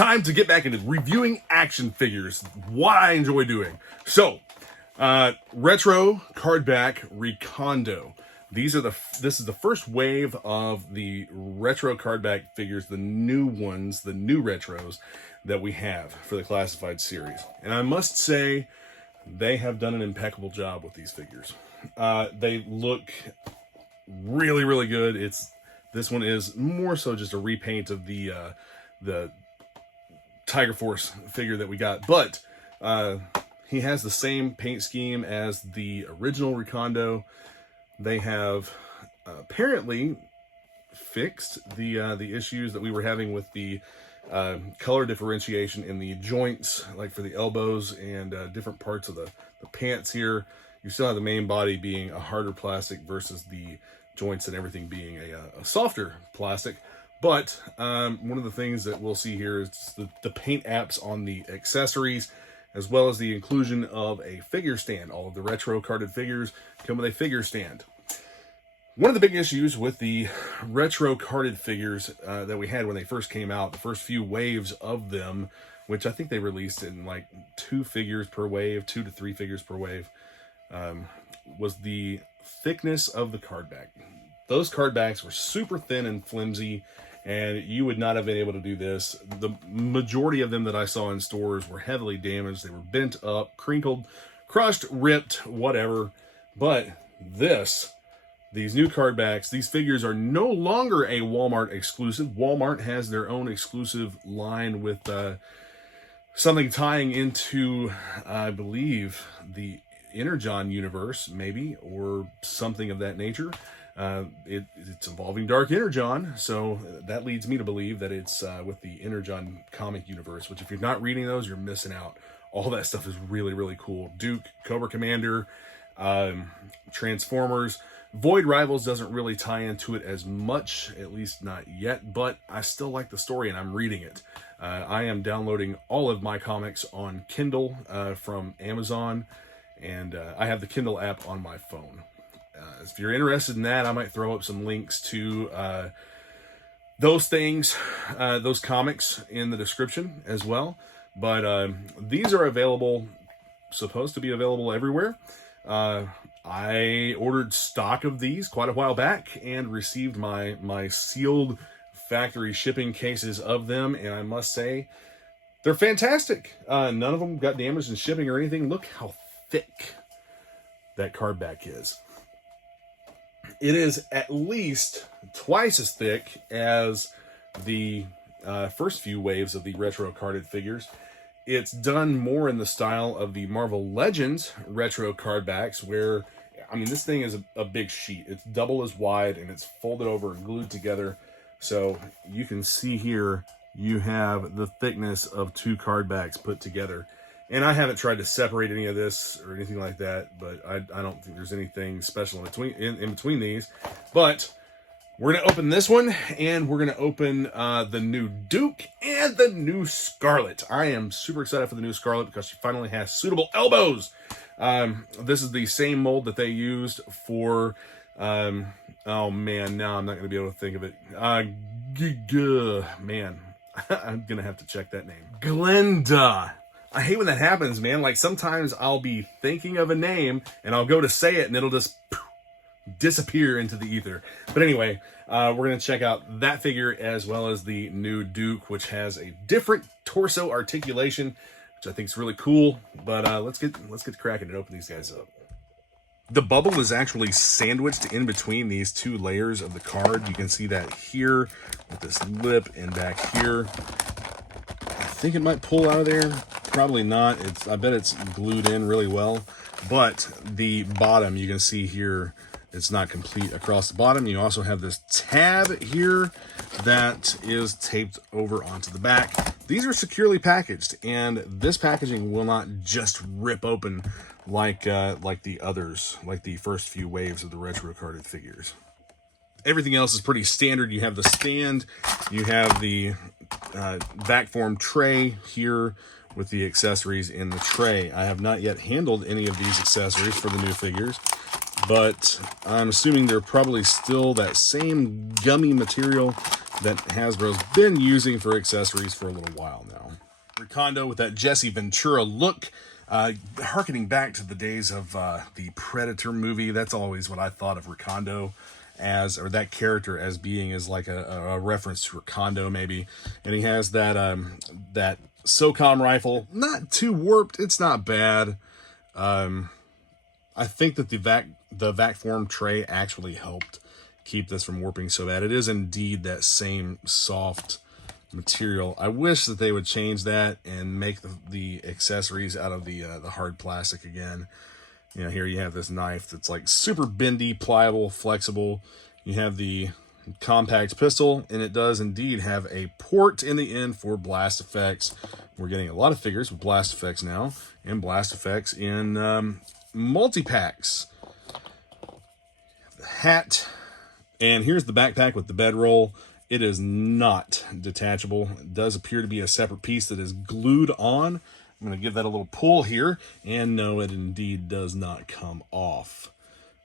time to get back into reviewing action figures, what I enjoy doing. So, retro cardback Recondo. This is the first wave of the retro cardback figures, the new ones, the new retros that we have for the classified series. And I must say, they have done an impeccable job with these figures. They look really, really good. This one is more so just a repaint of the Tiger Force figure that we got, but he has the same paint scheme as the original Recondo. They have apparently fixed the issues that we were having with the color differentiation in the joints, like for the elbows and different parts of the pants here. You still have the main body being a harder plastic versus the joints and everything being a softer plastic. But one of the things that we'll see here is the paint apps on the accessories, as well as the inclusion of a figure stand. All of the retro carded figures come with a figure stand. One of the big issues with the retro carded figures that we had when they first came out, the first few waves of them, which I think they released in like 2 figures per wave, 2 to 3 figures per wave, was the thickness of the cardback. Those cardbacks were super thin and flimsy, and you would not have been able to do this. The majority of them that I saw in stores were heavily damaged. They were bent up, crinkled, crushed, ripped, whatever. But these new cardbacks, these figures are no longer a Walmart exclusive. Walmart has their own exclusive line with something tying into, I believe, the Energon universe, maybe, or something of that nature. It's involving Dark Energon, so that leads me to believe that it's with the Energon comic universe, which if you're not reading those, you're missing out. All that stuff is really, really cool. Duke, Cobra Commander, Transformers. Void Rivals doesn't really tie into it as much, at least not yet, but I still like the story and I'm reading it. I am downloading all of my comics on Kindle from Amazon, and I have the Kindle app on my phone. If you're interested in that, I might throw up some links to those things, those comics in the description as well. But these are available, supposed to be available everywhere. I ordered stock of these quite a while back and received my sealed factory shipping cases of them, and I must say they're fantastic. None of them got damaged in shipping or anything. Look how thick that cardback is. It is at least twice as thick as the first few waves of the retro carded figures. It's done more in the style of the Marvel Legends retro cardbacks, where, I mean, this thing is a big sheet. It's double as wide, and it's folded over and glued together. So you can see here, you have the thickness of 2 cardbacks put together. And I haven't tried to separate any of this or anything like that, but I don't think there's anything special in between these. But we're going to open this one, and we're going to open the new Duke and the new Scarlett. I am super excited for the new Scarlett because she finally has suitable elbows. This is the same mold that they used for, oh man, now I'm not going to be able to think of it. Man, I'm going to have to check that name. Glenda. I hate when that happens, man. Like, sometimes I'll be thinking of a name, and I'll go to say it, and it'll just disappear into the ether. But anyway, we're going to check out that figure as well as the new Duke, which has a different torso articulation, which I think is really cool. But let's get cracking and open these guys up. The bubble is actually sandwiched in between these 2 layers of the card. You can see that here with this lip and back here. I think it might pull out of there. Probably not. I bet it's glued in really well. But the bottom, you can see here, it's not complete across the bottom. You also have this tab here that is taped over onto the back. These are securely packaged, and this packaging will not just rip open like the others, like the first few waves of the retro carded figures. Everything else is pretty standard. You have the stand, you have the back form tray here with the accessories in the tray. I have not yet handled any of these accessories for the new figures, but I'm assuming they're probably still that same gummy material that Hasbro's been using for accessories for a little while now. Recondo with that Jesse Ventura look, harkening back to the days of the Predator movie. That's always what I thought of Recondo as, or that character as being, as like a reference to Recondo maybe. And he has that that SOCOM rifle, not too warped. It's not bad. I think that the vac form tray actually helped keep this from warping so bad. It is indeed that same soft material. I wish that they would change that and make the accessories out of the hard plastic again. You know, here you have this knife that's like super bendy, pliable, flexible. You have the compact pistol, and it does indeed have a port in the end for blast effects. We're getting a lot of figures with blast effects now, and blast effects in multi-packs. The hat, and here's the backpack with the bedroll. It is not detachable. It does appear to be a separate piece that is glued on. I'm going to give that a little pull here, and no, it indeed does not come off.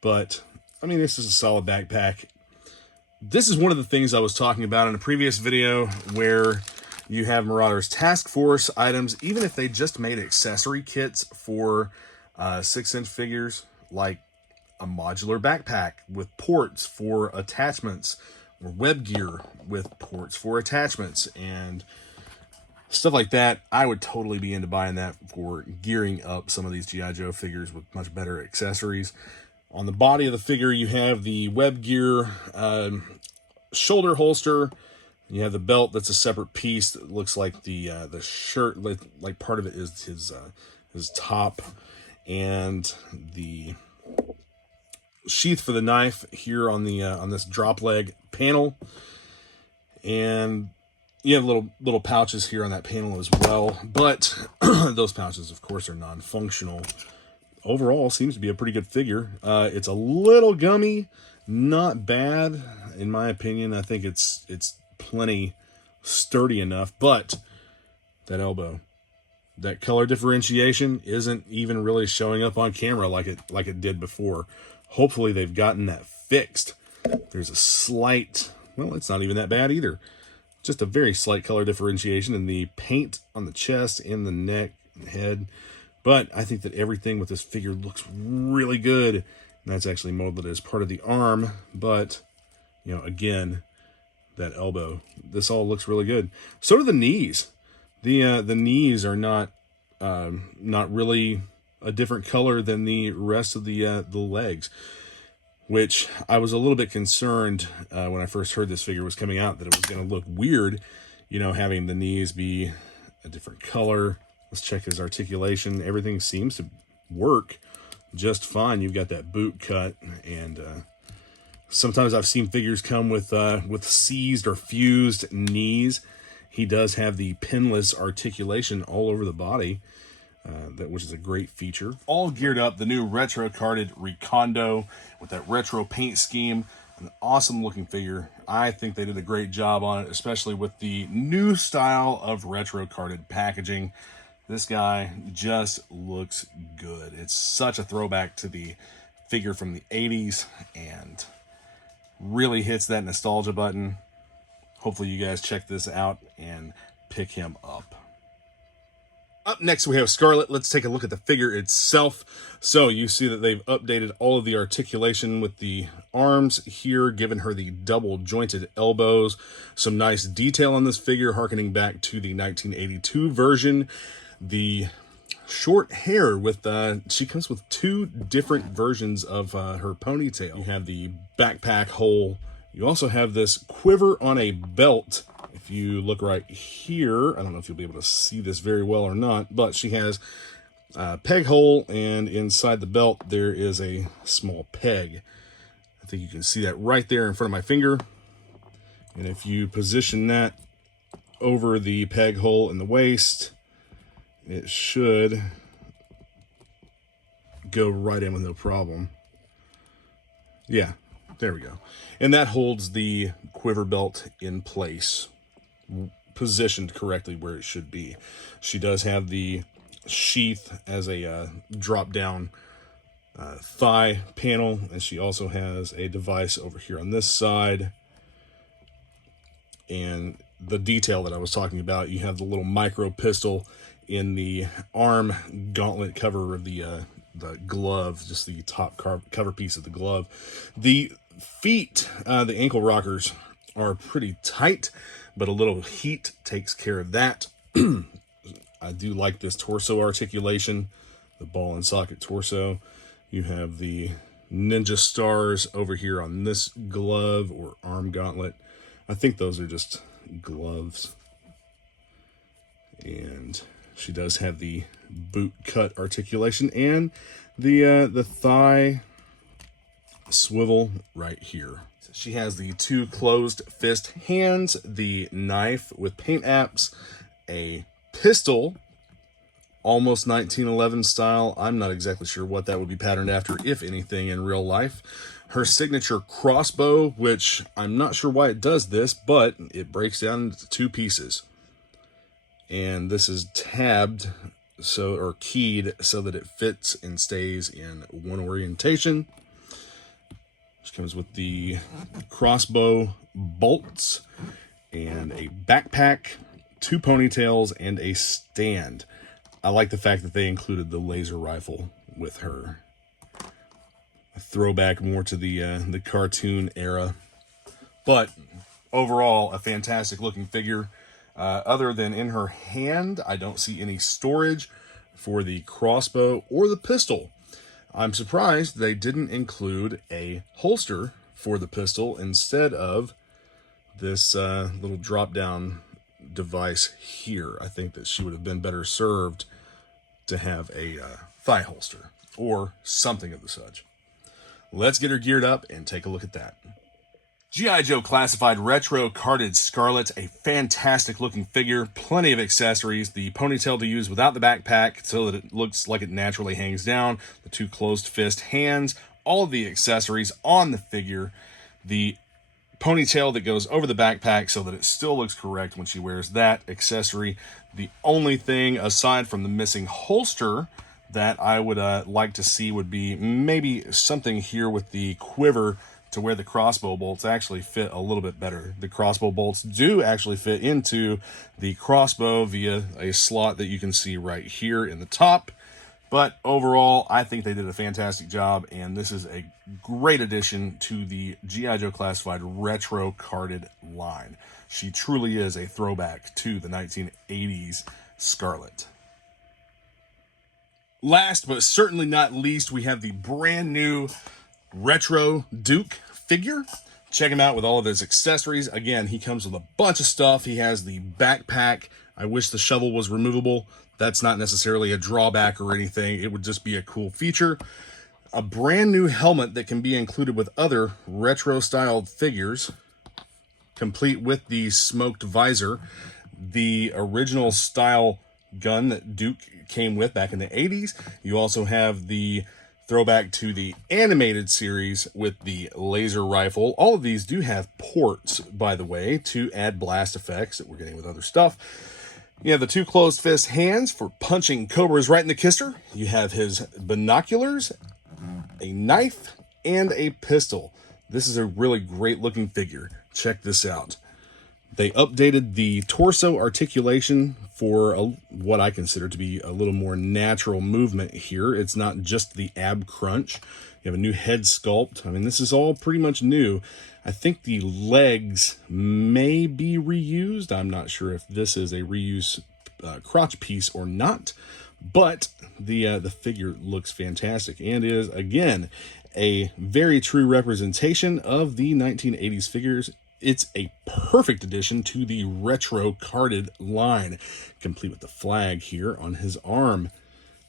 But, I mean, this is a solid backpack. This is one of the things I was talking about in a previous video, where you have Marauder's Task Force items, even if they just made accessory kits for 6-inch figures, like a modular backpack with ports for attachments, or web gear with ports for attachments, and stuff like that. I would totally be into buying that for gearing up some of these G.I. Joe figures with much better accessories. On the body of the figure, you have the web gear shoulder holster. You have the belt that's a separate piece that looks like the shirt, like part of it is his top, and the sheath for the knife here on the on this drop leg panel. And you have little pouches here on that panel as well, but those pouches, of course, are non-functional. Overall, seems to be a pretty good figure. It's a little gummy, not bad in my opinion. I think it's plenty sturdy enough, but that elbow, that color differentiation isn't even really showing up on camera like it did before. Hopefully they've gotten that fixed. There's a slight, well, it's not even that bad either. Just a very slight color differentiation in the paint on the chest, in the neck, and the head. But I think that everything with this figure looks really good. And that's actually molded as part of the arm. But, you know, again, that elbow, this all looks really good. So do the knees. The knees are not really a different color than the rest of the legs, which I was a little bit concerned when I first heard this figure was coming out, that it was going to look weird, you know, having the knees be a different color. Let's check his articulation. Everything seems to work just fine. You've got that boot cut, and sometimes I've seen figures come with seized or fused knees. He does have the pinless articulation all over the body, which is a great feature. All geared up, the new retro carded Recondo with that retro paint scheme. An awesome looking figure. I think they did a great job on it, especially with the new style of retro carded packaging. This guy just looks good. It's such a throwback to the figure from the 80s and really hits that nostalgia button. Hopefully you guys check this out and pick him up. Up next, we have Scarlett. Let's take a look at the figure itself. So you see that they've updated all of the articulation with the arms here, giving her the double jointed elbows. Some nice detail on this figure, harkening back to the 1982 version. The short hair with, she comes with two different versions of her ponytail. You have the backpack hole. You also have this quiver on a belt. If you look right here, I don't know if you'll be able to see this very well or not, but she has a peg hole, and inside the belt there is a small peg. I think you can see that right there in front of my finger. And if you position that over the peg hole in the waist, it should go right in with no problem. Yeah, there we go. And that holds the quiver belt in place, positioned correctly where it should be. She does have the sheath as a drop-down thigh panel, and she also has a device over here on this side. And the detail that I was talking about, you have the little micro pistol in the arm gauntlet cover of the glove, just the top cover piece of the glove. The feet, the ankle rockers, are pretty tight, but a little heat takes care of that. I do like this torso articulation, the ball and socket torso. You have the ninja stars over here on this glove or arm gauntlet. I think those are just gloves. And she does have the boot cut articulation and the thigh swivel right here. She has the two closed fist hands, the knife with paint apps, a pistol, almost 1911 style. I'm not exactly sure what that would be patterned after, if anything, in real life. Her signature crossbow, which I'm not sure why it does this, but it breaks down into two pieces. And this is tabbed, or keyed, so that it fits and stays in one orientation. Which comes with the crossbow bolts and a backpack, two ponytails, and a stand. I like the fact that they included the laser rifle with her. A throwback more to the cartoon era. But overall, a fantastic looking figure. Other than in her hand, I don't see any storage for the crossbow or the pistol. I'm surprised they didn't include a holster for the pistol instead of this little drop-down device here. I think that she would have been better served to have a thigh holster or something of the such. Let's get her geared up and take a look at that. G.I. Joe Classified Retro Carded Scarlett, a fantastic looking figure, plenty of accessories, the ponytail to use without the backpack so that it looks like it naturally hangs down, the two closed fist hands, all of the accessories on the figure, the ponytail that goes over the backpack so that it still looks correct when she wears that accessory. The only thing aside from the missing holster that I would like to see would be maybe something here with the quiver to where the crossbow bolts actually fit a little bit better. The crossbow bolts do actually fit into the crossbow via a slot that you can see right here in the top. But overall, I think they did a fantastic job, and this is a great addition to the G.I. Joe Classified Retro Carded line. She truly is a throwback to the 1980s Scarlett. Last but certainly not least, we have the brand new Retro Duke figure. Check him out with all of his accessories. Again, he comes with a bunch of stuff. He has the backpack. I wish the shovel was removable. That's not necessarily a drawback or anything. It would just be a cool feature. A brand new helmet that can be included with other retro-styled figures, complete with the smoked visor. The original style gun that Duke came with back in the 80s. You also have the throwback to the animated series with the laser rifle. All of these do have ports, by the way, to add blast effects that we're getting with other stuff. You have the two closed fist hands for punching cobras right in the kisser. You have his binoculars, a knife, and a pistol. This is a really great looking figure. Check this out. They updated the torso articulation for what I consider to be a little more natural movement here. It's not just the ab crunch. You have a new head sculpt. I mean, this is all pretty much new. I think the legs may be reused. I'm not sure if this is a reuse crotch piece or not, but the figure looks fantastic and is, again, a very true representation of the 1980s figures. It's a perfect addition to the retro carded line, complete with the flag here on his arm.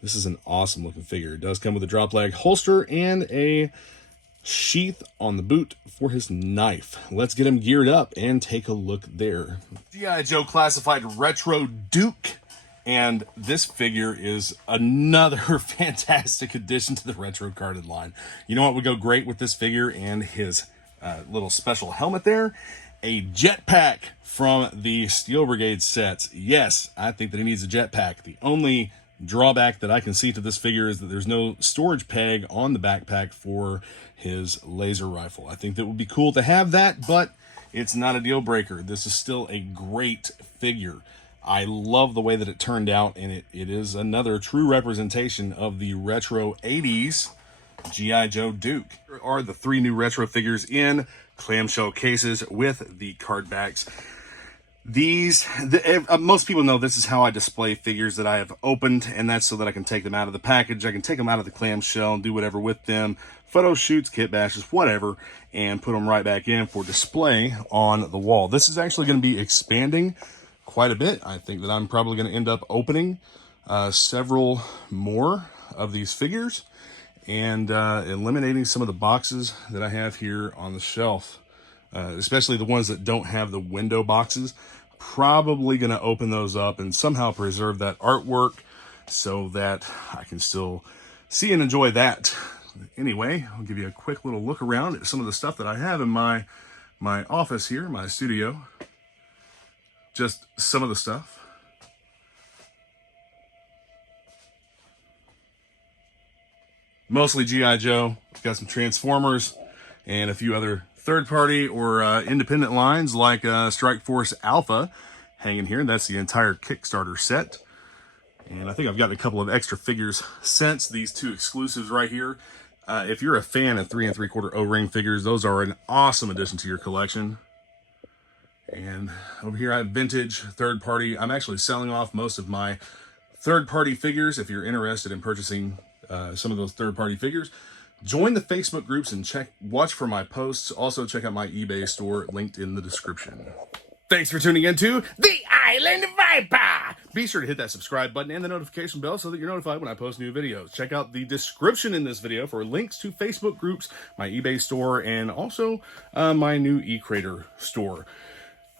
This is an awesome looking figure. It does come with a drop leg holster and a sheath on the boot for his knife. Let's get him geared up and take a look there. G.I. Joe Classified Retro Duke. And this figure is another fantastic addition to the retro carded line. You know what would go great with this figure and his little special helmet there? A jetpack from the Steel Brigade sets. Yes, I think that he needs a jetpack. The only drawback that I can see to this figure is that there's no storage peg on the backpack for his laser rifle. I think that would be cool to have that, but it's not a deal breaker. This is still a great figure. I love the way that it turned out, and it is another true representation of the retro 80s G.I. Joe Duke. Here are the 3 new retro figures in clamshell cases with the cardbacks. Most people know this is how I display figures that I have opened, and that's so that I can take them out of the package. I can take them out of the clamshell and do whatever with them, photo shoots, kit bashes, whatever, and put them right back in for display on the wall. This is actually going to be expanding quite a bit. I think that I'm probably going to end up opening several more of these figures and eliminating some of the boxes that I have here on the shelf, especially the ones that don't have the window boxes. Probably going to open those up and somehow preserve that artwork so that I can still see and enjoy that. Anyway, I'll give you a quick little look around at some of the stuff that I have in my office here, my studio. Just some of the stuff. Mostly G.I. Joe. Got some Transformers and a few other third-party or independent lines like Strike Force Alpha hanging here. That's the entire Kickstarter set. And I think I've gotten a couple of extra figures since, these 2 exclusives right here. If you're a fan of 3 3/4 O-ring figures, those are an awesome addition to your collection. And over here I have vintage, third-party. I'm actually selling off most of my third-party figures. If you're interested in purchasing some of those third-party figures, join the Facebook groups and watch for my posts. Also, check out my eBay store linked in the description. Thanks for tuning in to The Island Viper. Be sure to hit that subscribe button and the notification bell so that you're notified when I post new videos. Check out the description in this video for links to Facebook groups, my eBay store, and also my new eCrater store.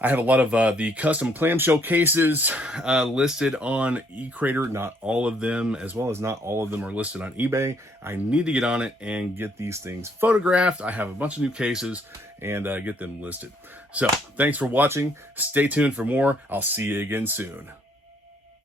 I have a lot of the custom clamshell cases listed on eCrater. Not all of them, as well as not all of them are listed on eBay. I need to get on it and get these things photographed. I have a bunch of new cases and get them listed. So thanks for watching. Stay tuned for more. I'll see you again soon.